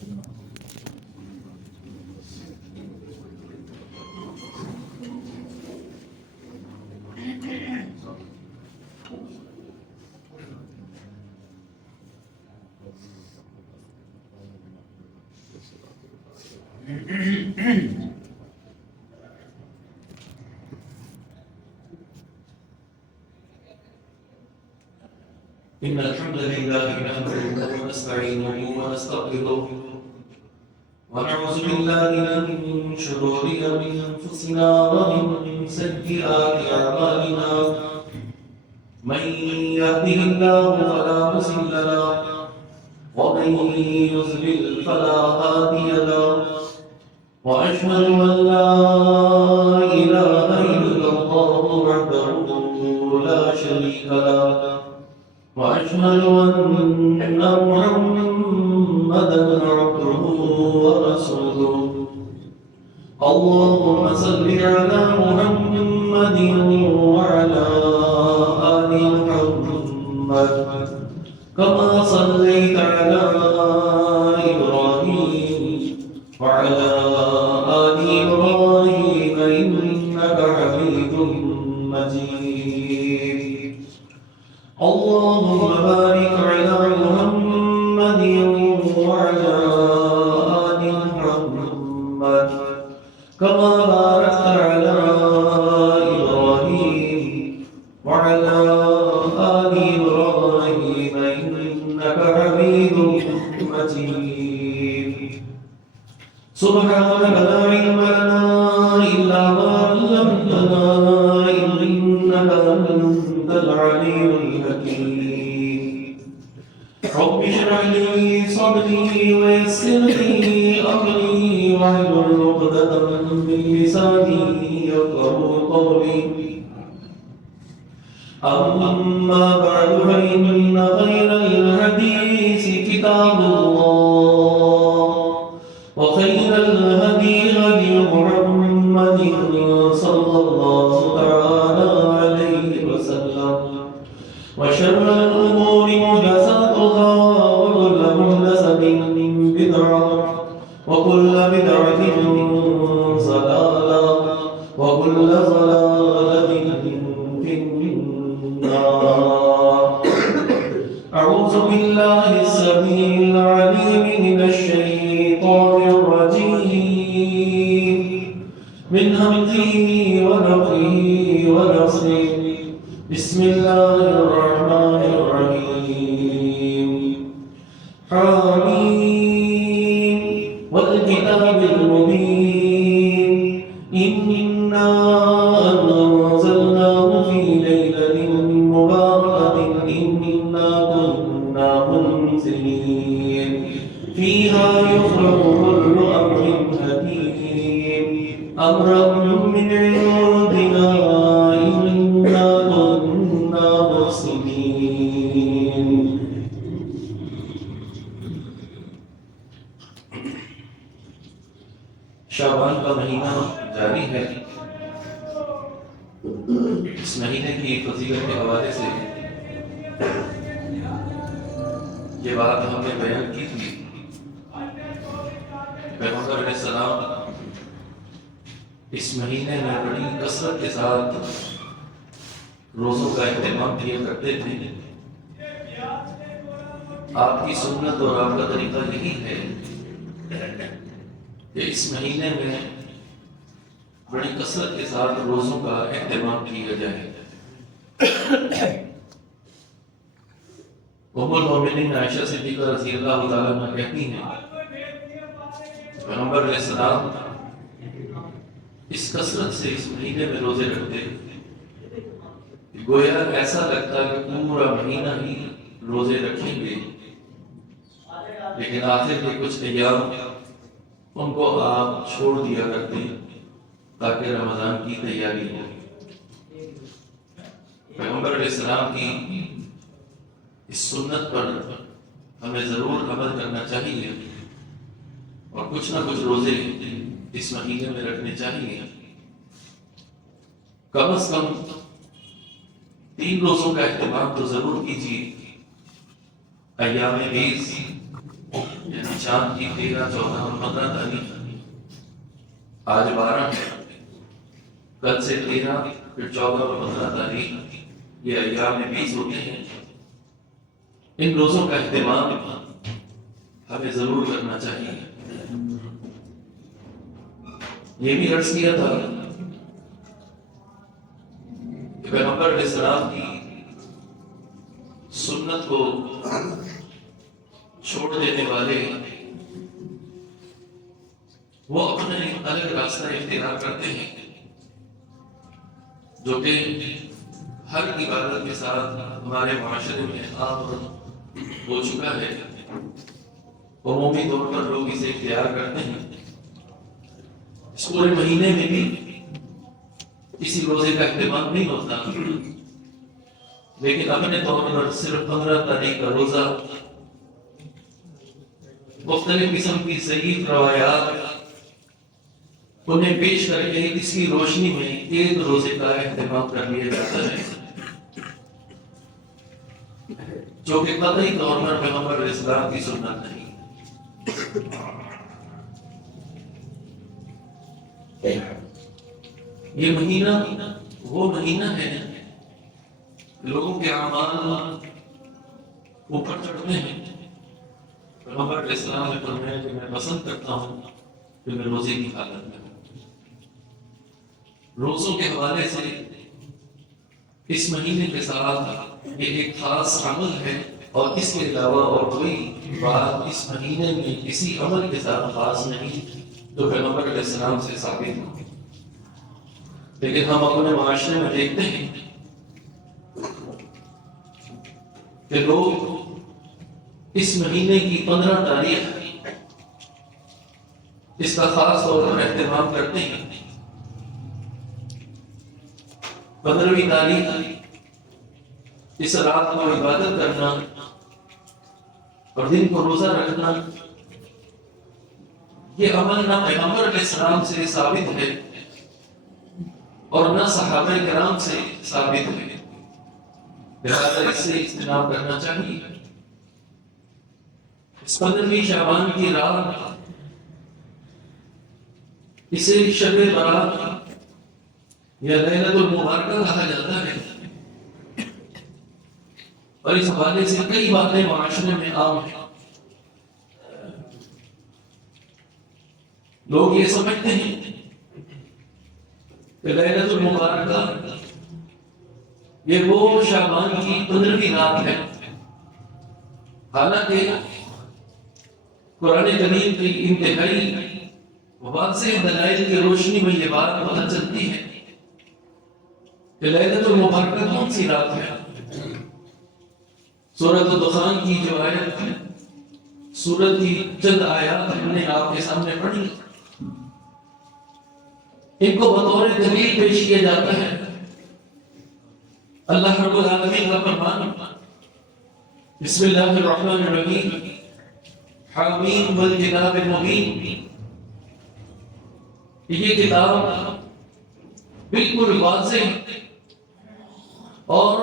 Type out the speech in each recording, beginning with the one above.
إن الحمد لله نحمده ونستعينه ونستغفره ونعوذ بالله من شرور أنفسنا ومن سيئات أعمالنا من يهده الله فلا مضل له ومن يضلل فلا هادي له وأشهد أن لا إله إلا الله وحده لا شريك له وأشهد أن محمدًا عبده ورسوله اللهم صل على محمد وعلى آل محمد كما صليت على إبراهيم وعلى آل إبراهيم إنك حميد مجيد اللهم بارك على محمد وعلى آل محمد كما باركت على إبراهيم وعلى آل إبراهيم إنك حميد مجيد سبحانك لا علم لنا إلا ما علمتنا إنك أنت العليم الحكيم رب اشرح لي صدري ويسر لي أمري واحلل عقدة من لساني يفقهوا قولي أما بعد فإن خير الحديث كتاب الله وخير الهدي هدي محمد صلى الله تعالى عليه وسلم وشر الأمور محدثاتها وكل محدثة بدعة وكل بدعة ضلالة وكل ضلالة في النار أعوذ بالله السميع العليم من الشيطان الرجيم من همزه ونفخه ونفسه بسم الله الرحمن الرحيم حميم والكتاب المبين إنا أنزلناه في ليلة مباركة إنا كنا منزلين فيها يفرق كل أمر حكيم أمرا من عندنا إنا كنا مرسلين شعبان کا مہینہ جاری ہے اس مہینے کی فضیلت کے حوالے سے یہ بات ہم نے بیان کی تھی پیغمبر علیہ السلام اس مہینے میں بڑی کثرت کے ساتھ روزوں کا اہتمام کیا کرتے تھے آپ کی سنت اور آپ کا طریقہ یہی ہے کہ اس مہینے میں بڑی کثرت کے ساتھ روزوں کا اہتمام کیا جائے ام المومنین عائشہ صدیقہ رضی اللہ تعالیٰ عنہ کہتی ہیں پیغمبر علیہ السلام اس کثرت سے اس مہینے میں روزے رکھتے گویا ایسا لگتا کہ پورا مہینہ ہی روزے رکھیں گے لیکن آخر کے کچھ ایام ان کو آپ چھوڑ دیا کرتے تاکہ رمضان کی تیاری ہو پیغمبر علیہ السلام کی اس سنت پر ہمیں ضرور عمل کرنا چاہیے اور کچھ نہ کچھ روزے اس مہینے میں رکھنے چاہیے کم از کم 3 روزوں کا اہتمام تو ضرور کیجیے ایام 20 یعنی چاند کی 13، 14 اور 15 تاریخ، آج 12 ہے، کل سے 13، پھر 14 اور 15 تاریخ، یہ ایام بیس ہوتے ہیں۔ ان روزوں کا اہتمام ہمیں ضرور کرنا چاہیے۔ یہ بھی عرض کیا تھا کہ پیغمبر علیہ السلام کی سنت کو چھوڑ دینے والے وہ اپنے الگ راستہ اختیار کرتے ہیں، جو کہ ہر عبادت کے ساتھ ہمارے معاشرے میں عام ہو چکا ہے۔ عمومی طور پر لوگ اسے اختیار کرتے ہیں۔ اس پورے مہینے میں بھی کسی روزے کا اہتمام نہیں ہوتا، لیکن اپنے طور پر صرف 15 تاریخ کا روزہ مختلف قسم کی صحیح روایات انہیں پیش کر کے اس کی روشنی میں ایک روزے کا اہتمام کر لیا جاتا ہے، جو کہ قطعی طور پر پیغمبر علیہ السلام کی سنت نہیں۔ یہ مہینہ وہ مہینہ ہے، لوگوں کے اعمال اوپر چڑھتے ہیں۔ پیغمبر علیہ السلام نے فرمایا کہ میں پسند کرتا ہوں کہ میں روزے کی حالت میں ہوں۔ روزوں کے حوالے سے اس مہینے کے ساتھ یہ ایک خاص عمل ہے، اور اس کے علاوہ اور کوئی بات اس مہینے میں کسی عمل کے ساتھ خاص نہیں جو پیغمبر علیہ السلام سے ثابت ہو۔ لیکن ہم اپنے معاشرے میں دیکھتے ہیں کہ لوگ اس مہینے کی 15 تاریخ اس کا خاص طور پر اہتمام کرتے ہیں۔ 15ویں تاریخ اس رات کو عبادت کرنا اور دن کو روزہ رکھنا، یہ عمل نہ پیغمبر علیہ السلام سے ثابت ہے اور نہ صحابہ کرام سے ثابت ہے، لہذا اس سے اجتناب کرنا چاہیے۔ اس 15ویں شعبان کی رات اسے شب برات یا لیلۃ المبارکہ کہا جاتا ہے، اور اس حوالے سے کئی باتیں معاشرے میں عام ہیں۔ لوگ یہ سمجھتے ہیں کہ لیلۃ المبارکہ یہ وہ شعبان کی 15ویں رات ہے، حالانکہ قرآن کریم کی انتہائی واضح دلائل کی روشنی میں یہ بات پتہ چلتی ہے کہ لیلۃ المبارکہ کون سی رات ہے۔ سورۃ الدخان کی جو آیت ہے، سورت کی چند آیات ہم نے آپ کے سامنے پڑھی، ان کو بطور دلیل پیش کیا جاتا ہے۔ اللہ رب العالمین کا فرمان، بسم اللہ الرحمن الرحیم، حامیم والکتاب المبین، یہ کتاب بالکل واضح اور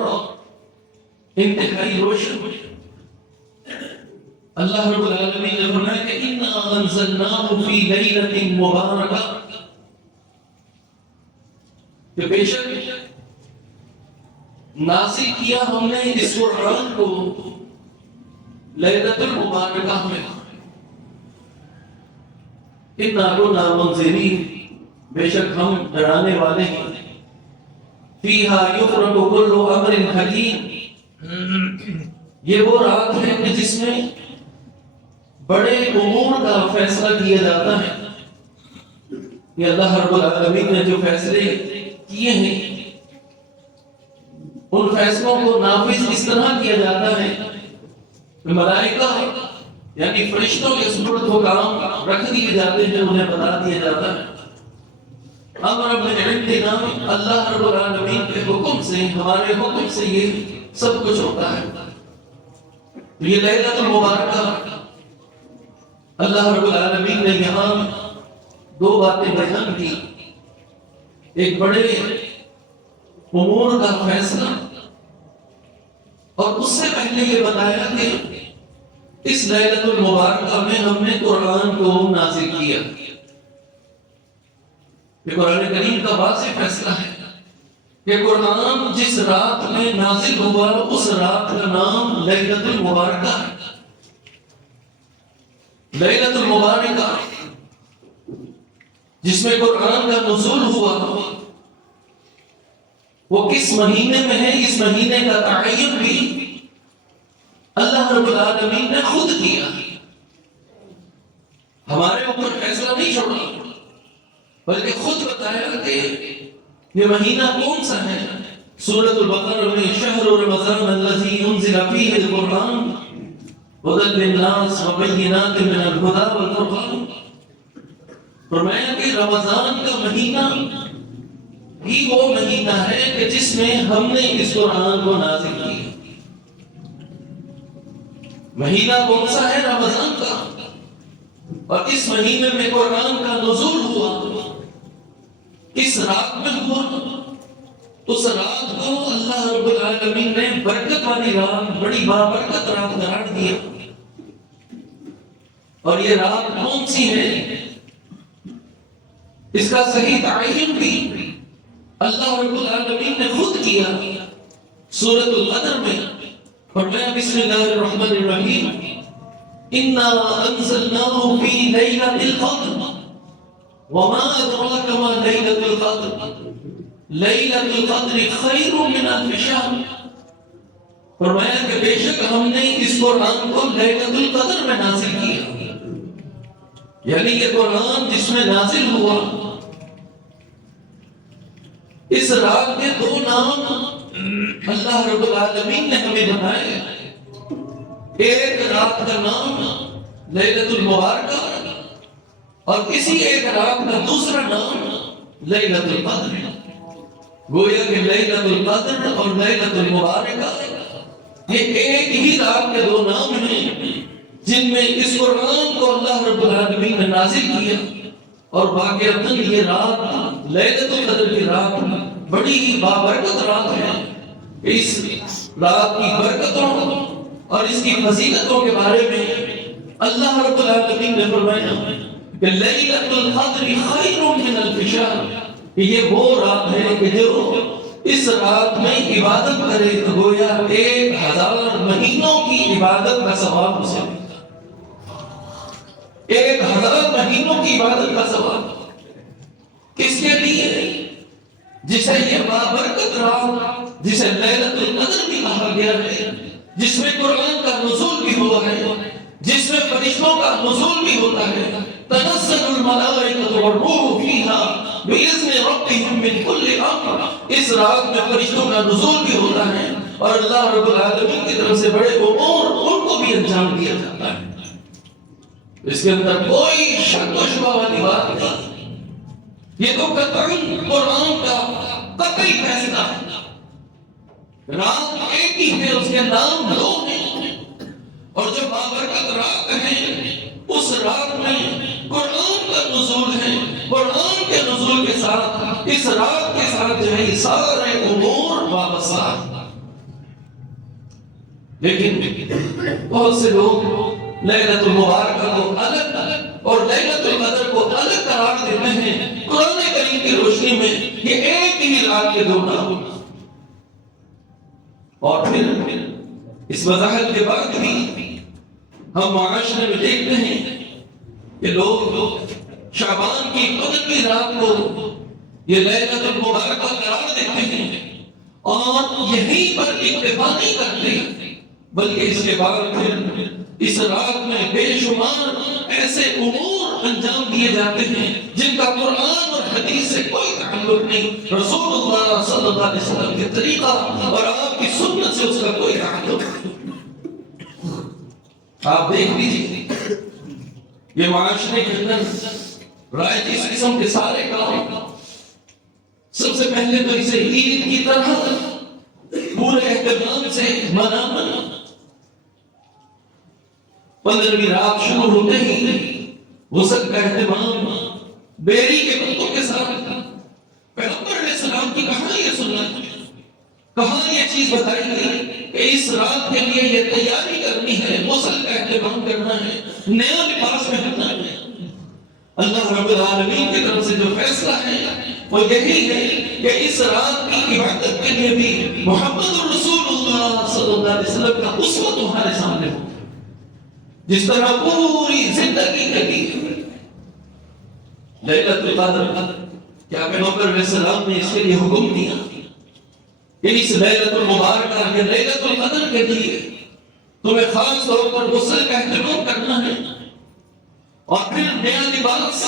انتہائی روشن۔ اللہ رب العالمین نے فرمایا کہ اِنَّا أَنزَلْنَاهُ فِي لَيْلَةٍ مُبَارَكَةٍ، کہ بے شک نازل کیا ہم نے اس قرآن کو لیلۃ المبارکہ میں۔ اِنَّا كُنَّا مُنذِرِينَ، بے شک ہم ڈرانے والے ہیں۔ فِيهَا يُفْرَقُ كُلُّ أَمْرٍ حَكِيمٍ، یہ وہ رات ہے کہ جس میں بڑے امور کا فیصلہ کیا جاتا ہے۔ یہ اللہ رب العالمین نے جو فیصلے کیے ہیں، ان فیصلوں کو نافذ اس طرح کیا جاتا ہے کہ ملائکہ یعنی فرشتوں کے سپرد وہ کام رکھ دیے جاتے ہیں، انہیں بتا دیا جاتا ہے۔ امر من عندنا، اللہ رب العالمین کے حکم سے، ہمارے حکم سے یہ سب کچھ ہوتا ہے۔ یہ لیلۃ المبارکہ، اللہ رب العالمین نے یہاں دو باتیں بیان کی، ایک بڑے امور کا فیصلہ، اور اس سے پہلے یہ بتایا کہ اس لیلۃ المبارکہ میں ہم نے قرآن کو نازل کیا. یہ قرآن کریم کا واضح فیصلہ ہے کہ قرآن جس رات میں نازل ہوا اس رات کا نام لیلۃ المبارکہ ہے. لیلۃ المبارکہ جس میں قرآن کا نزول ہوا وہ کس مہینے میں ہے؟ اس مہینے کا تعین بھی اللہ رب العالمین نے خود کیا. ہمارے اوپر فیصلہ نہیں چھوڑا بلکہ خود بتایا کہ یہ مہینہ کون سا ہے. سورۃ البقرہ میں شہر رمضان الذی انزل فیہ القرآن ہدی للناس وبینات من الہدی والفرقان. فرمایا کہ رمضان کا مہینہ ہی وہ مہینہ ہے کہ جس میں ہم نے اس قرآن کو نازل کیا. مہینہ کون سا ہے؟ رمضان کا. اور اس مہینے میں قرآن کا نزول ہوا کس رات میں ہوا؟ اس رات کو اللہ رب العالمین نے برکت والی رات، بڑی بابرکت رات قرار دیا. اور یہ رات کون سی ہے اس کا صحیح تعین بھی اللہ رب العالمین نے خود کیا. سورۃ القدر میں فرمایا بسم اللہ الرحمن الرحیم انا انزلناه في ليلة القدر وما ادراك ما ليلة القدر ليلة القدر خير من الف شهر. فرمایا کہ بے شک ہم نے اس قرآن کو لیلۃ القدر میں نازل کیا. یعنی یہ قرآن جس میں نازل ہوا اس رات کے دو نام اللہ رب العالمین نے ہمیں بتائے. ایک رات کا نام لیلۃ المبارکہ اور اسی ایک رات کا دوسرا نام لیلۃ القدر. گویا کہ لیلۃ القدر اور لیلۃ المبارکہ یہ ایک ہی رات کے دو نام ہیں جن میں اس قرآن کو اللہ رب العالمین نے نازل کیا. اور واقعتاً یہ رات لیلۃ القدر کی رات بڑی ہی بابرکت رات ہے. اس رات کی برکتوں اور اس کی فضیلتوں کے بارے میں اللہ رب العالمین نے فرمایا کہ لیلۃ القدر خیر من الف شہر. یہ وہ رات ہے کہ جو اس رات میں عبادت کرے تو گویا 1000 مہینوں کی عبادت کا ثواب اسے ملتا. 1000 مہینوں کی عبادت کا ثواب کس کے لیے؟ جسے یہ بابرکت رات جسے لیلۃ القدر بھی کہا گیا ہے، جس میں قرآن کا نزول بھی ہوا ہے، جس میں فرشتوں کا نزول بھی ہوتا ہے. تنزل الملائکۃ والروح فیہا بإذن ربہم من کل امر. اس رات میں فرشتوں کا نزول بھی ہوتا ہے اور اللہ رب العالمین کی طرف سے بڑے امور ان کو بھی انجام دیا جاتا ہے. اس کے اندر کوئی شک و شبہ والی بات نہیں. یہ تو قطعی قرآن کا قطعی فیصلہ ہے. رات ایک ہی ہے، اس کے نام دو ہیں. اور جو بابرکت رات ہے اس رات میں قرآن کا نزول ہے. قرآن کے نزول کے ساتھ اس رات کے ساتھ جو ہے سارے امور وابستہ. لیکن بہت سے لوگ لیلۃ المبارکہ کو الگ اور لیلۃ القدر کو الگ قرار دیتے ہیں. قرآن کریم کی روشنی میں یہ ایک ہی رات کے دو نام. اور پھر اس وضاحت کے بعد بھی ہم معاشرے میں دیکھتے ہیں کہ لوگ شعبان کی قدر کی رات کو یہ لیلۃ المبارکہ قرار دیتے ہیں اور یہیں پر اکتفا نہیں کرتے بلکہ اس کے بعد پھر اس رات میں بے شمار ایسے امور انجام دیے جاتے ہیں جن کا قرآن اور حدیث سے کوئی تعلق نہیں. رسول اللہ صلی اللہ علیہ وسلم کے طریقہ اور آپ کی سنت سے اس کا کوئی تعلق نہیں. آپ دیکھ لیجیے یہ معاشرے کے اندر رائج اس قسم کے سارے کام سب سے پہلے تو اسے عید کی طرح پورے اہتمام سے منانا. 15ویں رات شروع ہوتے ہی غسل کا اہتمام بیری کے پتوں کے ساتھ پیغمبر علیہ السلام کی کہاں یہ سننا، کہاں یہ چیز بتائی گئی کہ اس رات کے لیے یہ تیاری کرنی ہے، غسل کا اہتمام کرنا ہے، نیا لباس پہننا ہے۔ اللہ رب العالمین کی طرف سے جو فیصلہ ہے وہ یہی ہے کہ اس رات کی عبادت کے لیے بھی محمد رسول اللہ صلی اللہ علیہ وسلم کا اسوہ تمہارے سامنے ہو، جس طرح پوری زندگی کے لیے لیلۃ القدر، کیا پیغمبر علیہ السلام نے اس کے لیے حکم دیا کہ اس لیلۃ المبارکہ کے لیلۃ القدر کے لیے تمہیں خاص طور پر غسل کا اہتمام کرنا ہے اور پھر نیا لباس،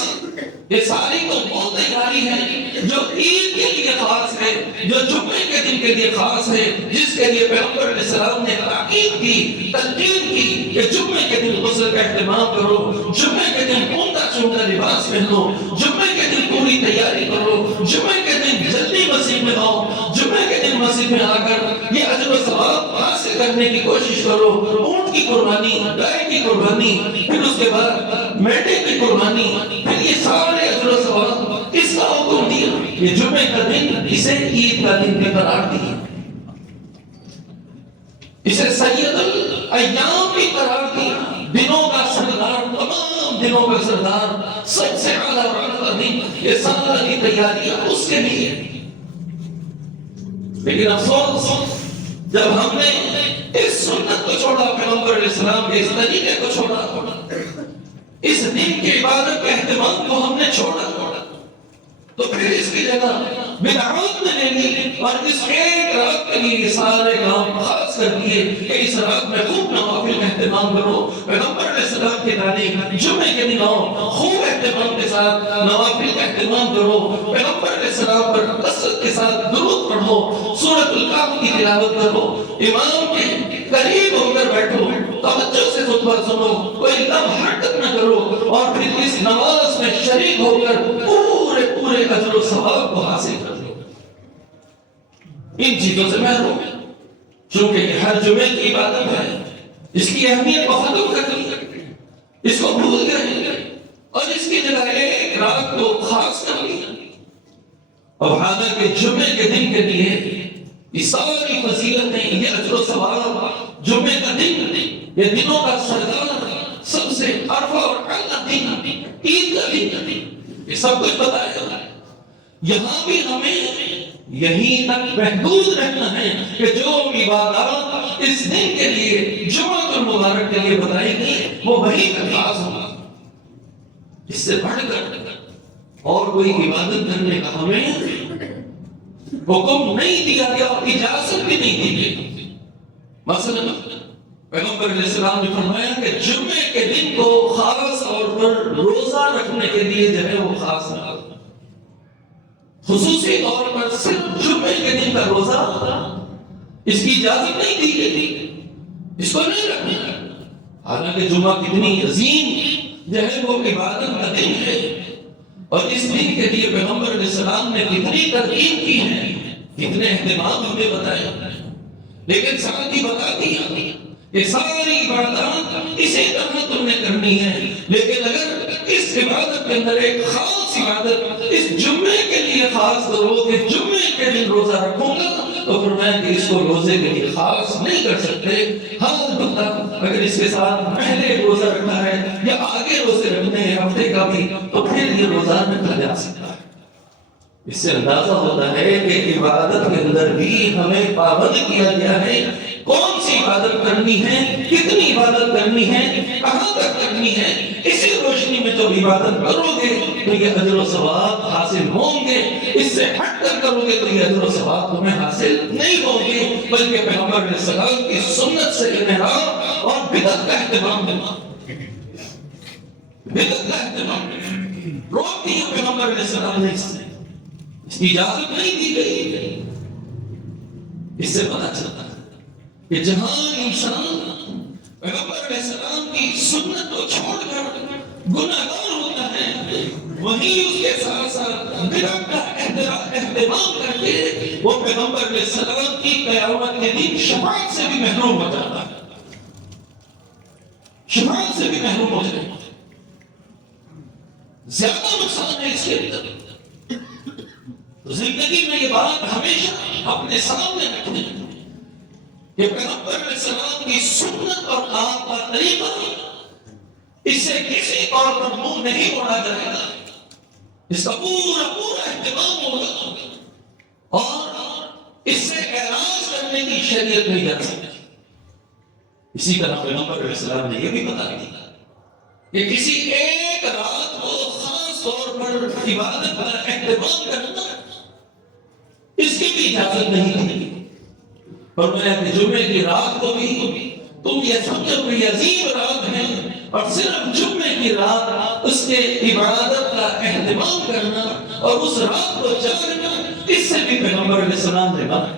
یہ ساری تو وہ تیاری ہے جو عید کے لیے خاص ہے، جو جمعے کے دن کے لیے خاص ہے، جس کے لیے پیغمبر علیہ السلام نے تاکید کی، تلقین کی کہ جمعے کے دن غسل کا اہتمام کرو، جمعے کے دن عمدہ چمدہ لباس پہنو، جمعے کے دن پوری تیاری کرو، جمعے کے دن جلدی مسجد میں آؤ، جمعے کے دن مسجد میں آ کر یہ اجر و ثواب حاصل کرنے کی کوشش کرو، اونٹ کی قربانی، گائے کی قربانی، پھر اس کے بعد میٹے کی قربانی، پھر یہ سارے اجر و ثواب، اس کا حکم دیا۔ یہ جمعے کا دن اسے عید کا دن بھی قرار دیا، اسے سید الایام بھی قرار دیا، دنوں کا سردار، تمام دنوں کا سردار، سب سے اعلیٰ اور اعلیٰ دن، یہ ساری تیاریاں اس کے لیے۔ لیکن افسوس جب ہم نے اس سنت کو چھوڑا، پیغمبر علیہ السلام کے اس طریقے کو چھوڑا، اس دین کی عبادت کے اہتمام کو ہم نے چھوڑا، تو پھر اس کی جگہ بدعات نے لے لی اور اس ایک رات کے لیے یہ سارے کام خاص کر دیے کہ اس رات میں خوب نوافل کا اہتمام کرو۔ پیغمبر علیہ السلام کی تعلیم، جمعے کے دن آؤ، خوب اہتمام کے ساتھ نوافل کا اہتمام کرو، پیغمبر علیہ السلام پر کثرت کے ساتھ درود پڑھو، سورۃ الکہف کی تلاوت کرو، امام کے قریب ہو کر بیٹھو، توجہ سے خطبہ سنو، کوئی لمحہ حرکت نہ کرو، اور پھر اس نماز میں شریک ہو کر پورے اجر و ثواب کو حاصل کر لو۔ ان چیزوں سے محروم ہے، چونکہ یہ ہر جمعے کی عبادت ہے، اس کی اہمیت کو ختم کر لی، اس کو بھول گئے اور اس کی جگہ ایک رات کو خاص کر لیا۔ اب حالانکہ جمعے کے دن کے لیے یہ ساری فضیلتیں، یہ اجر و ثواب، جمعے کا دن، یہ دنوں کا سردار، سب سے عرفہ اور اعلیٰ دن، عید کا دن، یہ سب کچھ بتایا۔ یہاں بھی ہمیں یہیں تک محدود رہنا ہے کہ جو عبادات اس دن کے لیے، جمعہ المبارک کے لیے بتائی گئی، وہ وہی تک خاص ہوگا۔ اس سے بڑھ کر اور کوئی عبادت کرنے کا ہمیں حکم نہیں دیا گیا اور اجازت بھی نہیں دی گئی۔ مثلا پیغمبر علیہ السلام نے فرمایا کہ جمعے کے دن کو خاص طور پر روزہ رکھنے کے لیے جو ہے وہ خاص نہ، خصوصی طور پر صرف جمعے کے دن کا روزہ، اس کی اجازت نہیں دی گئی، اس کو نہیں رکھنا۔ حالانکہ جمعہ کتنی عظیم جو ہے وہ عبادت کا دن ہے، اور اس دن کے لیے پیغمبر علیہ السلام نے کتنی ترغیب کی ہے، کتنے اہتمام ہمیں بتائے، لیکن ساتھ ہی بتا دیا کہ ساری عبادات اسی طرح تم نے کرنی ہے، لیکن اگر اس عبادت کے اندر ایک خاص عبادت اس جمعے کے لیے خاص کرو کہ جمعے کے دن روزہ رکھوں گا، تو فرمایا کہ اس کو روزے کے لیے خاص نہیں کر سکتے۔ ہاں بندہ اگر اس کے ساتھ پہلے روزہ رکھنا ہے یا آگے روزے رکھنے ہیں ہفتے کا بھی، تو پھر یہ روزہ رکھا جا سکتا ہے۔ اس سے اندازہ ہوتا ہے کہ عبادت کے اندر بھی ہمیں پابند کیا گیا ہے، کون سی عبادت کرنی ہے، کتنی عبادت کرنی ہے، کہاں تک کرنی ہے۔ اسی روشنی میں جو عبادت کرو گے تو یہ اجر و ثواب حاصل ہوں گے، اس سے ہٹ کر کرو گے تو یہ اجر و ثواب تمہیں حاصل نہیں ہوں گے، بلکہ پیغمبر علیہ السلام کی سنت سے انحراف اور بدعت کا اہتمام کرنا، بدعت کا اہتمام روک دیا پیغمبر علیہ السلام نے، اس کی اجازت نہیں دی گئی۔ اس سے پتہ چلتا ہے کہ جہاں انسان پیغمبر علیہ السلام کی سنت کو چھوڑ کر گناہگار ہوتا ہے، وہیں اس کے ساتھ ساتھ بدعت کا اہتمام کر کے وہ پیغمبر علیہ السلام کی قیامت کے دن شفاعت سے بھی محروم ہو جاتا ہے، شفاعت سے بھی محروم ہو جاتا ہے۔ زیادہ نقصان ہے اس کے اندر۔ زندگی میں یہ بات ہمیشہ اپنے سامنے رکھیں کہ پیغمبر علیہ السلام کی سنت اور آپ کا طریقہ اس سے کسی طور پر منہ نہیں موڑا جائے گا، اس کا پورا اہتمام ہوگا اور اس سے اعراض کرنے کی شریعت نہیں جا سکتی۔ اسی طرح پیغمبر علیہ السلام نے یہ بھی بتا دیا کہ کسی ایک رات کو خاص طور پر عبادت کا اہتمام کرنا اس کی بھی اجازت نہیں دی۔ اور میں جمعے کی رات کو بھی تم یہ سمجھو کہ یہ عظیم رات ہے اور صرف جمعے کی رات اس کے عبادت کا اہتمام کرنا اور اس رات کو جاگنا، اس سے بھی پیغمبر علیہ السلام نے منع۔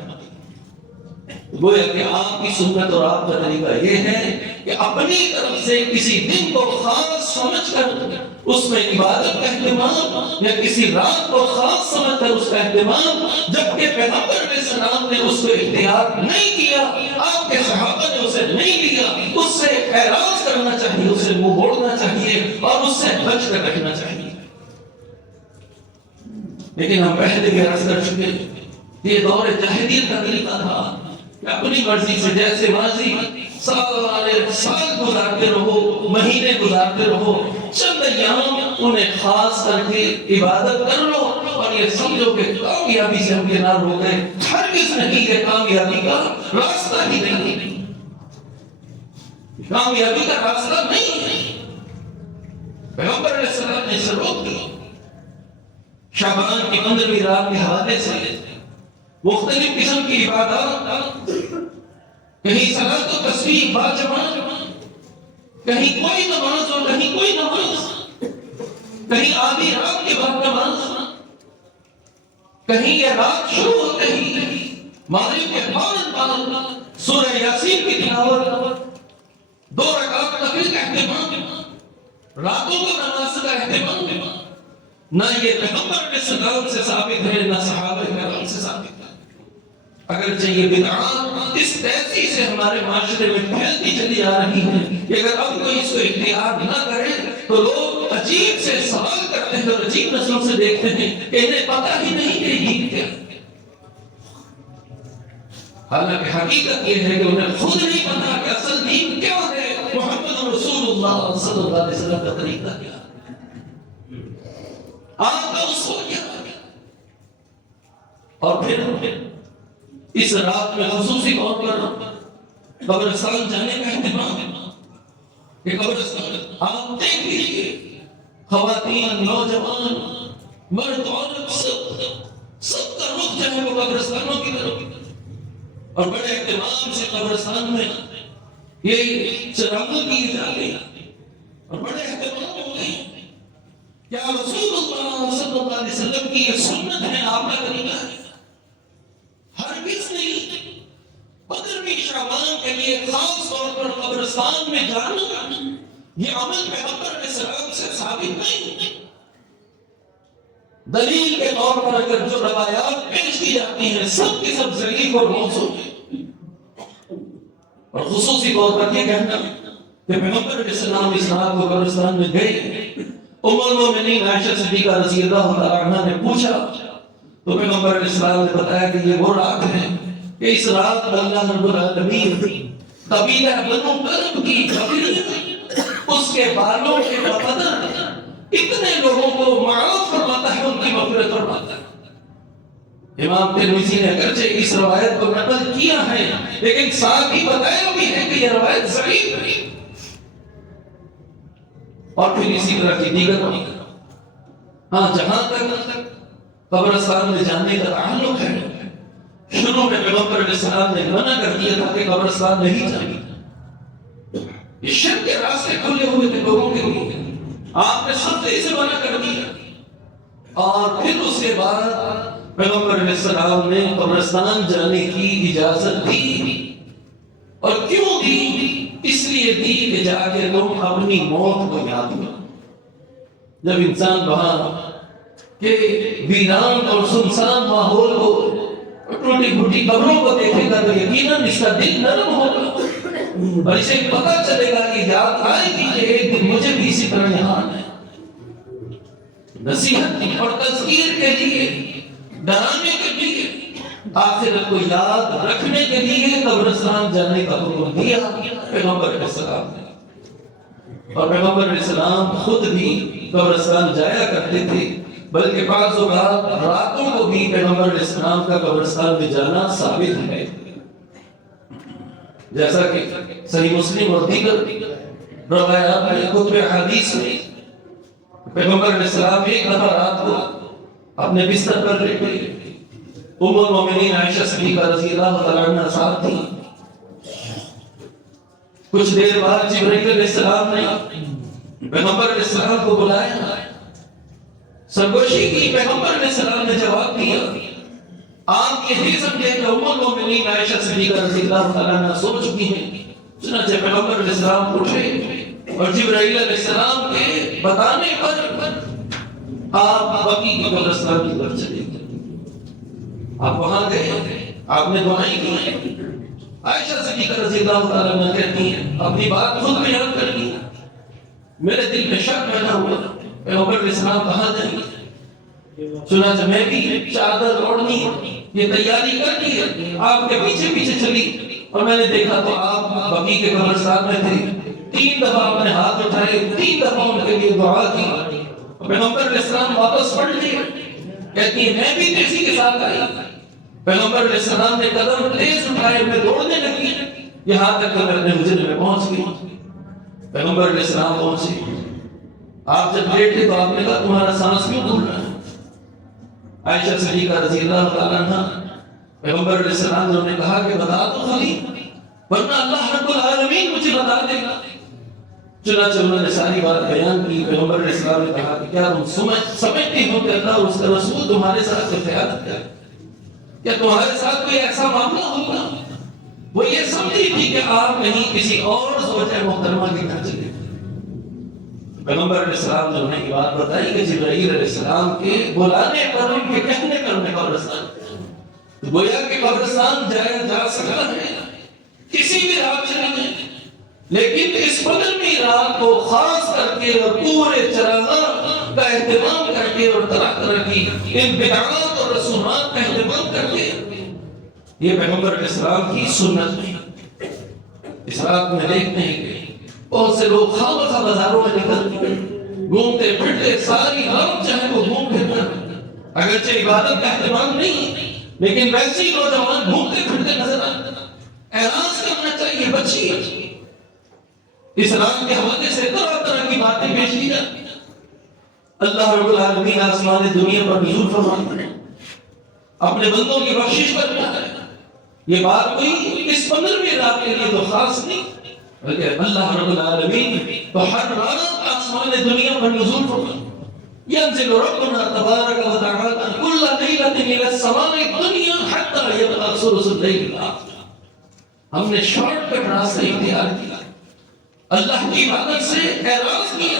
گویا کہ آپ کی سنت اور آپ کا طریقہ یہ ہے کہ اپنی طرف سے کسی دن کو خاص سمجھ کر اس میں عبادت کا اہتمام یا کسی رات کو خاص سمجھ کر اس کا اہتمام، جبکہ پیغمبر علیہ السلام نے اس کو اختیار نہیں کیا، آپ کے صحابہ نے اسے نہیں لیا، اس سے اعراض کرنا چاہیے، اس سے منہ موڑنا چاہیے اور اس سے بچ کر رکھنا چاہیے۔ لیکن ہم پہلے بھی عرض کر چکے یہ دور جاہلیت کا طریقہ تھا کہ اپنی مرضی سے جیسے مرضی سارے سال گزارتے رہو، مہینے گزارتے رہو، چند ایام انہیں خاص کر کے عبادت کر لو اور یہ سمجھو کہ کامیابی سے ہم کنار ہو گئے۔ ہرگز نہیں، یہ کامیابی کا راستہ ہی نہیں، کامیابی کا راستہ نہیں ہے۔ پیغمبر علیہ السلام نے اسے روک دیا۔ شعبان کی 15ویں رات کے حوالے سے مختلف قسم کی عبادات، کہیں صلاۃ و تسبیح با جماعت، کہیں کوئی نماز اور کہیں کوئی نماز، کہیں آدھی رات کے بعد نماز، کہیں یہ رات شروع ہوتے ہی مغرب کے فوراً بعد سورہ یاسین کی تلاوت، 2 رکعت نفل کا اہتمام، راتوں کو نماز کا اہتمام۔ نہ یہ پیغمبر علیہ السلام سے ثابت ہے، نہ صحابہ کرام سے ثابت ہے۔ اگرچہ یہ بدعات اس تیزی سے ہمارے معاشرے میں پھیلتی چلی آ رہی ہیں کہ اگر اب کوئی اس کو اختیار نہ کرے تو لوگ عجیب سے سوال کرتے ہیں اور عجیب نظروں سے دیکھتے ہیں کہ انہیں پتہ ہی نہیں کہ عید کیا ہے۔ حالانکہ حقیقت یہ ہے کہ انہیں خود نہیں پتا کہ اصل دین کیا ہے، محمد رسول اللہ صلی اللہ علیہ وسلم کا طریقہ کیا ہے، آپ کا اصول کیا ہے۔ اور پھر اس رات میں خصوصی طور پر قبرستان جانے کا اہتمام کہ قبرستان آپ دیکھ لیجیے، خواتین، نوجوان، مرد، عورت، سب کا رخ جو ہے وہ قبرستانوں کی طرف، اور بڑے اہتمام سے قبرستان میں یہ چراغاں کی جاتی اور بڑے اہتمام ہو گئی۔ کیا رسول اللہ صلی اللہ علیہ وسلم کی یہ سنت ہے، آپ کا طریقہ ہے؟ ہرگز نہیں۔ 15ویں شعبان کے لیے خاص طور پر قبرستان میں جانا یہ عمل پیغمبر علیہ السلام سے ثابت نہیں۔ دلیل کے طور پر اگر جو روایات پیش کی جاتی ہیں سب کی سب ضعیف اور موضوع ہیں، اور خصوصی طور پر یہ کہنا کہ پیغمبر علیہ السلام اس رات کو قبرستان میں گئے۔ ام المومنین عائشہ صدیقہ رضی اللہ تعالی عنہا نے پوچھا تو پیغمبر علیہ السلام نے بتایا کہ یہ وہ رات ہے کہ اس رات اللہ رب العالمین قبیلہ بنو کلب کی قبیلہ اس کے بالوں کے بقدر اتنے لوگوں کو معاف فرماتا ہے، ان کی مغفرت فرماتا ہے۔ امام ترمذی نے اگرچہ اس روایت کو نقل کیا ہے لیکن ساتھ ہی بتایا بھی ہے کہ یہ روایت ضعیف ہے۔ اور پھر اسی طرح کی دیگر جہاں تک قبرستان میں جانے کا تعلق ہے، شروع میں پیغمبر علیہ السلام نے منع کر دیا تھا کہ قبرستان نہیں جانا، یہ شرک کے راستے کھلے ہوئے تھے لوگوں کے لیے، آپ نے سختی سے منع کر دیا۔ اور پھر اس کے بعد پیغمبر علیہ السلام نے قبرستان جانے کی اجازت دی، اور کیوں دی؟ اس لیے دی کہ جا کے لوگ اپنی موت کو یاد کریں۔ جب انسان وہاں کہ ویران اور سنسان ماحول کو، ٹوٹی پھوٹی قبروں کو دیکھے گا تو یقیناً اس کا دل نرم ہوگا اور اسے پتہ چلے گا کہ یاد آئے گی کہ ایک دن مجھے بھی اسی طرح یہاں ہے۔ نصیحت اور تذکیر کے لیے، ڈرانے کے لیے آخرت کو یاد رکھنے کے لیے قبرستان جانے کا حکم دیا پیغمبر علیہ السلام نے، اور پیغمبر علیہ السلام خود بھی قبرستان جایا کرتے تھے، بلکہ بعض اوقات راتوں کو بھی پیغمبر علیہ السلام کا قبرستان میں جانا ثابت ہے، جیسا کہ صحیح مسلم اور دیگر روایات میں کتب حدیث میں پیغمبر علیہ السلام ایک دفعہ رات کو اپنے بستر پر لیٹے، ام المومنین عائشہ صدیقہ رضی اللہ تعالیٰ عنہ ساتھ تھی، کچھ دیر بعد جبرائیل علیہ السلام نے پیغمبر علیہ السلام کو بلایا، سرگوشی کی، پیغمبر علیہ السلام نے جواب دیا، آپ یہی سمجھے کہ ام المومنین عائشہ صدیقہ رضی اللہ تعالیٰ عنہ سو چکی ہیں، چنانچہ پیغمبر علیہ السلام اٹھے اور جبرائیل علیہ السلام کے بتانے پر آپ بقیع کی قبرستان کی طرف چلے گئے، آپ وہاں گئے، آپ نے دعائیں کی، عائشہ صدیقہ رضی اللہ تعالیٰ عنہ کہتی ہیں، اپنی بات خود بیان کرتی، میرے دل میں شک پیدا ہوا پیغمبر علیہ السلام کہاں جائیں گے، چنانچہ میں بھی چادر اوڑھنی یہ تیاری کر لی، آپ کے پیچھے پیچھے چلی اور میں نے دیکھا تو آپ بقیع کے قبرستان میں تھے، 3 دفعہ اپنے ہاتھ اٹھائے، 3 دفعہ ان کے لیے دعا کی، پیغمبر علیہ السلام واپس پڑھ لیے، کہتی ہے میں بھی تیزی کے ساتھ آئی، پیغمبر علیہ السلام نے قدم تیز اٹھائے، میں دوڑنے لگی، یہاں تک کہ میں اپنے حجرے میں پہنچ گئی، پیغمبر علیہ السلام پہنچے، آپ جب لیٹے تو آپ نے کہا تمہارا سانس کیوں پھول رہا ہے، عائشہ صدیقہ رضی اللہ تعالیٰ عنہ پیغمبر علیہ السلام نے انہیں کہا کہ بتا دو خلی، ورنہ اللہ رب العالمین مجھے بتا دے گا، چنانچہ انہوں نے ساری بات بیان کی، پیغمبر علیہ السلام نے کہا کہ کیا تم سمجھتی ہو کہ اللہ اور اس کا رسول تمہارے ساتھ خیانت کرے، کیا تمہارے ساتھ کوئی ایسا معاملہ ہوگا، وہ یہ سمجھی تھی کہ آپ کہیں کسی اور زوجہ محترمہ کے گھر چلے، پیغمبر علیہ السلام نے انہیں یہ بات بتائی کہ جبرائیل علیہ السلام کے بلانے پر ان کے کہنے پر انہیں قبرستان، گویا کہ قبرستان جایا جا سکتا ہے کسی بھی رات چلے جائیں، لیکن اس بدرمی رات کو خاص کر کے اور پورے چراغاں کا اہتمام کر کے اور طرح طرح کی ان بدعات اور رسومات کا اہتمام کر کے، یہ پیغمبر علیہ السلام کی سنت ہے۔ اس رات میں دیکھتے ہیں کہ بہت سے لوگ خواہ بازاروں میں نکل گھومتے پھرتے ساری رات چاہے وہ گھوم پھر کر، اگرچہ عبادت کا اہتمام نہیں لیکن ویسے ہی نوجوان گھومتے پھرتے نظر آتے، اعراض کرنا چاہیے، بچی اس رات کے حوالے سے طرح طرح کی باتیں پیش کی جاتی ہیں، اللہ رب العالمین آسمان دنیا پر نزول فرماتا ہے، اپنے بندوں کی بخشش کرتا ہے، یہ بات کوئی اس 15ویں رات کے لیے تو خاص نہیں بلکہ اللہ رب العالمین تو ہر رات آسمان دنیا پر نزول فرماتا ہے، ينزل ربنا تبارك وتعالى كل ليلة إلى السماء الدنيا حتى يبقى ثلث الليل الآخر، ہم نے شارٹ کٹ راستہ اختیار کیا، اللہ کی عبادت سے اعراض کیا،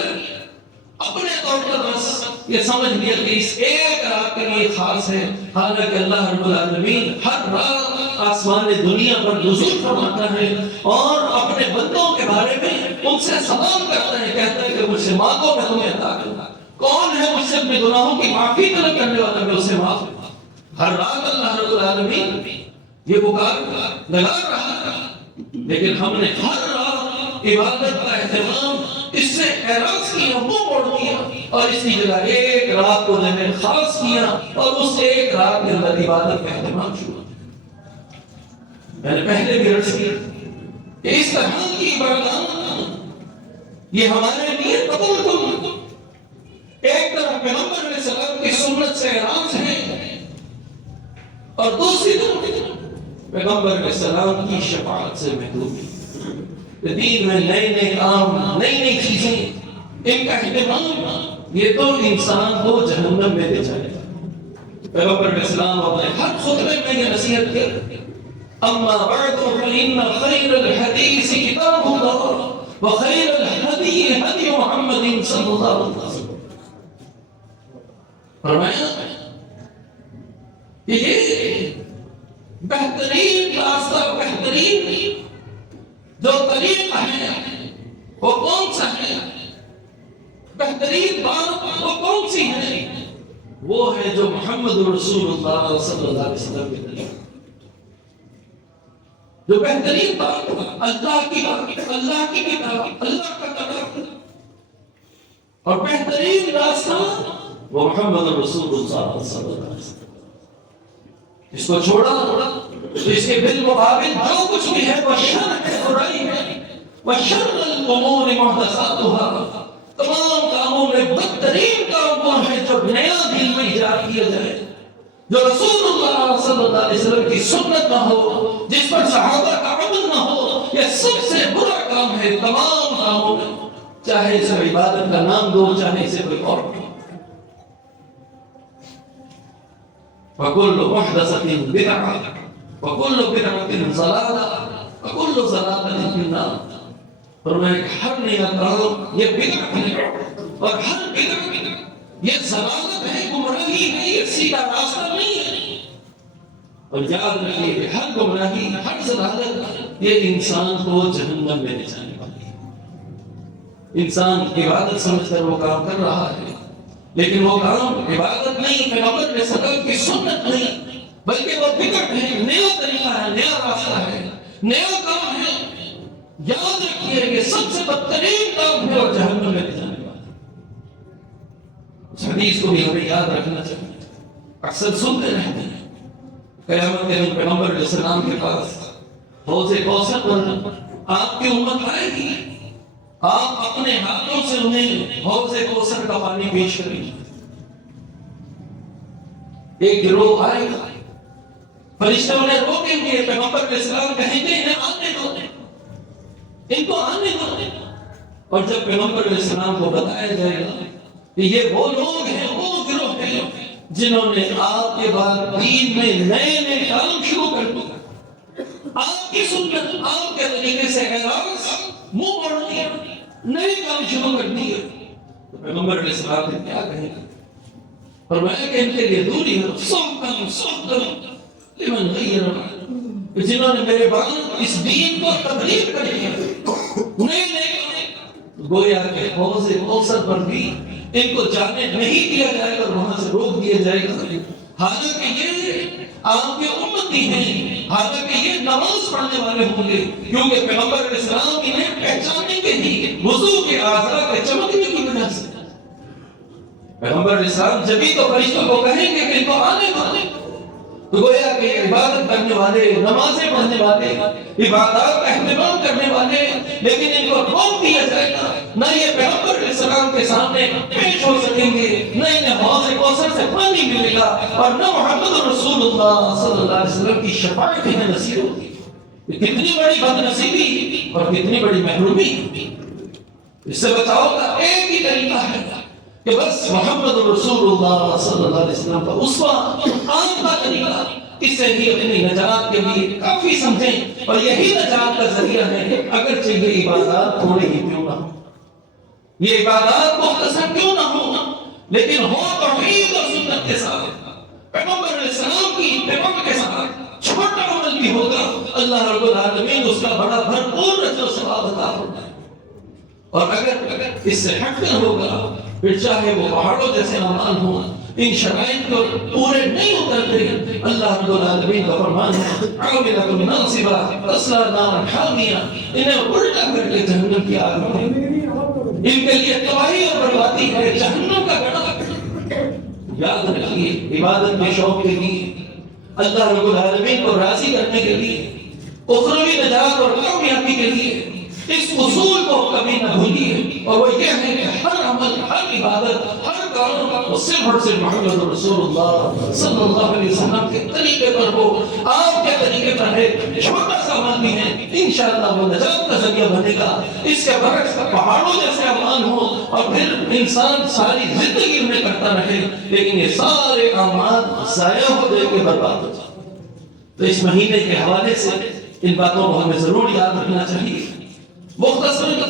اپنے طور پر بس یہ سمجھ لیا کہ اس ایک رات کے لیے خاص ہے، حالانکہ اللہ رب العالمین ہر رات آسمان دنیا پر نزول فرماتا ہے اور اپنے بندوں کے بارے میں ان سے سلام کرتا ہے، کہتا ہے کہ مجھ سے مانگو میں تمہیں عطا کروں، کون ہے مجھ سے اپنے گناہوں کی معافی طلب کرنے والا، میں اسے معاف کروں۔ ہر رات اللہ رب العالمین یہ پکار لگا رہا تھا، لیکن ہم نے ہر رات عبادت کا اہتمام اس سے اعراض کیا، وہ موڑ دیا اور اس کی جگہ ایک رات کو نے خاص کیا اور اس ایک رات کے اندر عبادت کا اہتمام شروع۔ میں نے پہلے بھی عرض کیا کہ اس طرح کی عبادات یہ ہمارے لیے قبول کن، ایک طرف پیغمبر علیہ السلام کی سنت سے اعراض ہے اور دوسری طرف پیغمبر علیہ السلام کی شفاعت سے محروم ہے۔ دین میں نئے نئے کام، نئی نئی چیزیں، ان کا اہتمام یہ تو انسان کو جہنم میں لے جائے گا۔ پیغمبر علیہ السلام اپنے ہر خطبے میں یہ نصیحت کی، اما بعد فإن خير الحديث كتاب الله وخير الهدي هدي محمد صلی اللہ علیہ وسلم۔ فرمایا کہ یہ بہترین راستہ، بہترین جو طریقہ ہے وہ کون سا ہے، بہترین بات وہ کون سی ہے، وہ ہے جو محمد رسول اللہ صلی اللہ علیہ وسلم کے طریقہ۔ جو بہترین بات اللہ کی بات، اللہ کی کتاب، اللہ کا کلام اور بہترین راستہ وہ محمد رسول اللہ صلی اللہ علیہ وسلم. اس کو چھوڑا تو اس کے بالمقابل جو کچھ بھی ہے وہ شر ہے، برائی ہے. وشر الامور محدثاتها، تمام کاموں میں بدترین کام وہ ہے جو نیا دین میں ایجاد کیا جائے، جو رسول اللہ صلی اللہ علیہ وسلم کی سنت نہ ہو، جس پر صحابہ کا عمل نہ ہو. یہ سب سے برا کام ہے تمام کاموں میں، چاہے اسے عبادت کا نام دو، چاہے اسے کوئی اور بھی. وَكُلُّ مُحْدَثَةٍ بِدْعَةٍ وَكُلُّ بِدْعَةٍ ضَلَالَةٍ وَكُلُّ ضَلَالَةٍ فِي النَّارِ. فرمایا کہ ہر نیا کام یہ بدعت ہے، اور ہر بدعت یہ ضلالت ہے، گمراہی ہے، یہ سیدھا راستہ نہیں ہے. اور یاد رکھیے کہ ہر گمراہی، ہر ضلالت یہ انسان کو جہنم میں لے جانے والی ہے. انسان عبادت سمجھ کر وہ کام کر رہا ہے، لیکن وہ کام عبادت نہیں، پیغمبر علیہ السلام کی سنت نہیں، بلکہ وہ بدعت ہے، نیا طریقہ ہے، نیا راستہ ہے، نیا کام ہے. یاد رکھیے کہ سب سے بدترین کام ہے اور جہنم میں لے جانے والا. اس حدیث کو بھی ہمیں یاد رکھنا چاہیے. اکثر سنتے رہتے ہیں قیامت کے دن پیغمبر علیہ السلام کے پاس حوض کوثر پر آپ کی امت آئے گی، آپ اپنے ہاتھوں سے انہیں حوض کوثر کا پانی پیش کریں گے. ایک گروہ آئے گا، فرشتے انہیں روکیں گے، پیغمبر علیہ السلام کہیں گے انہیں آنے دو، ان کو آنے دو. اور جب پیغمبر علیہ السلام کو بتایا جائے گا کہ یہ وہ لوگ ہیں، وہ گروہ ہیں جنہوں نے آپ کے بعد دین میں نئے نئے کام شروع کر دیا، آپ کی سنت، آپ کے طریقے سے اعراض منہ موڑ دیا، نئے کام شروع کر دیے، تو پیغمبر علیہ السلام نے کیا کہیں گے؟ فرمایا کہ ان کے لیے دوری ہے، سحقاً سحقاً لمن غیر بعد، جنہوں نے میرے بعد اس دین کو تبلیغ کر دیا، نئے نئے. گویا کہ حوض کوثر پر بھی ان کو جانے نہیں دیا جائے گا، وہاں سے روک دیا جائے گا. حالانکہ یہ آپ کے امتی ہیں، حالانکہ یہ نماز پڑھنے والے ہوں گے، کیونکہ پیغمبر علیہ السلام انہیں پہچانے کے ہی وضو کے اعضاء کے چمکنے کی وجہ سے. پیغمبر علیہ السلام جبھی تو فرشتوں کو کہیں گے کہ ان کو آنے دو. تو گویا کہ عبادت کرنے والے، نمازیں پڑھنے والے، عبادات کا اہتمام کرنے والے، لیکن ان کو روک دیا جائے گا. نہ یہ پیغمبر علیہ السلام کے سامنے پیش ہو سکیں گے، نہ انہیں حوض کوثر سے پانی ملے گا، اور نہ محمد رسول اللہ صلی اللہ علیہ وسلم کی شفاعت انہیں نصیب ہوگی. کتنی بڑی بد نصیبی اور کتنی بڑی محرومی. اس سے بچاؤ کا ایک ہی طریقہ ہے کہ بس محمد رسول اللہ صلی اللہ علیہ وسلم کا اسوہ، عام کا طریقہ، اس سے ہی اپنی نجات کے لیے کافی سمجھیں. اور یہی نجات کا ذریعہ ہے، اگرچہ یہ عبادات تھوڑی ہی کیوں نہ ہو، یہ عبادات مختصر کیوں نہ ہو، لیکن ہو توحید اور سنت کے ساتھ، پیغمبر علیہ السلام کی اتباع کے ساتھ. چھوٹا عمل بھی ہوگا، اللہ رب العالمین اس کا بڑا بھرپور اجر و ثواب عطا فرمائے. اور اگر اس سے ہٹ کر ہوگا، پھر چاہے وہ پہاڑوں جیسے اعمال ہوں، ان شرائط کو پورے نہیں اترتے. اللہ رب العالمین کا فرمان ہے عاملۃ ناصبہ تصلی نارا حامیہ، انہیں الٹا کر کے جہنم کی آگ میں، ان کے لیے تباہی اور بربادی ہے، جہنم کا گڑھا. یاد رکھیے عبادت کے شوق کے لیے، اللہ رب العالمین کو راضی کرنے کے لیے، اخروی نجات اور کامیابی کے لیے اس اصول کو کبھی نہ بھولیے. اور وہ یہ ہے کہ ہر عمل، ہر عبادت، ہر کام وہ صرف اور صرف محمد رسول اللہ صلی اللہ علیہ وسلم کے طریقے پر ہو، آپ کے طریقے پر ہے. چھوٹا سا عمل بھی ہے، انشاءاللہ وہ نجات کا ذریعہ بنے گا. اس کے برعکس پہاڑوں جیسے اعمال ہو اور پھر انسان ساری زندگی انہیں کرتا رہے، لیکن یہ سارے اعمال ضائع ہو جائے کے برباد ہو جائے. تو اس مہینے کے حوالے سے ان باتوں کو ہمیں ضرور یاد رکھنا چاہیے. مختصر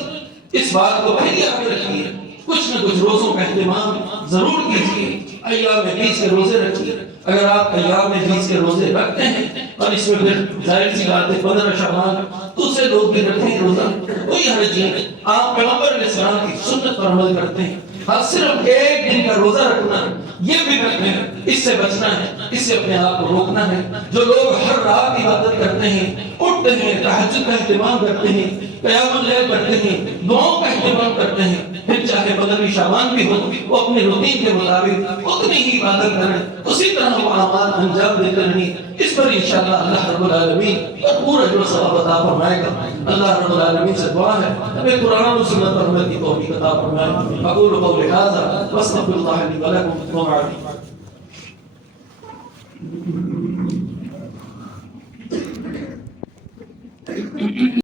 اس بات کو پھر یاد رکھیے، کچھ نہ کچھ روزوں کا اہتمام ضرور کیجیے. ایام 20 کے روزے رکھیے. اگر آپ ایام 20 کے روزے رکھتے ہیں اور اس میں پھر ظاہر سی بات ہے 15 شعبان دوسرے لوگ بھی رکھیں روزہ، کوئی حرج نہیں. آپ پیغمبر علیہ السلام کی سنت پر عمل کرتے ہیں، ہاں صرف ایک دن کا روزہ رکھنا ہے، یہ بدعت ہے، اس سے بچنا ہے، اس سے اپنے آپ کو روکنا ہے۔ جو لوگ ہر رات عبادت کرتے ہیں، اٹھتے ہیں، تہجد کا اہتمام کرتے ہیں، قیام اللیل کرتے ہیں، دعاؤں کا اہتمام کرتے ہیں، پھر چاہے بدر شعبان بھی ہو، وہ اپنے روٹین کے مطابق اتنی ہی عبادت کریں، اسی طرح وہ اعمال انجام دیتے رہیں، اس پر انشاءاللہ اللہ رب العالمین پورا جو ثواب عطا فرمائے گا۔ اللہ رب العالمین سے دعا ہے ہمیں قرآن و سنت پر عمل کی توفیق عطا فرمائے۔ اقول قولی ھذا واستغفر اللہ لی ولکم وما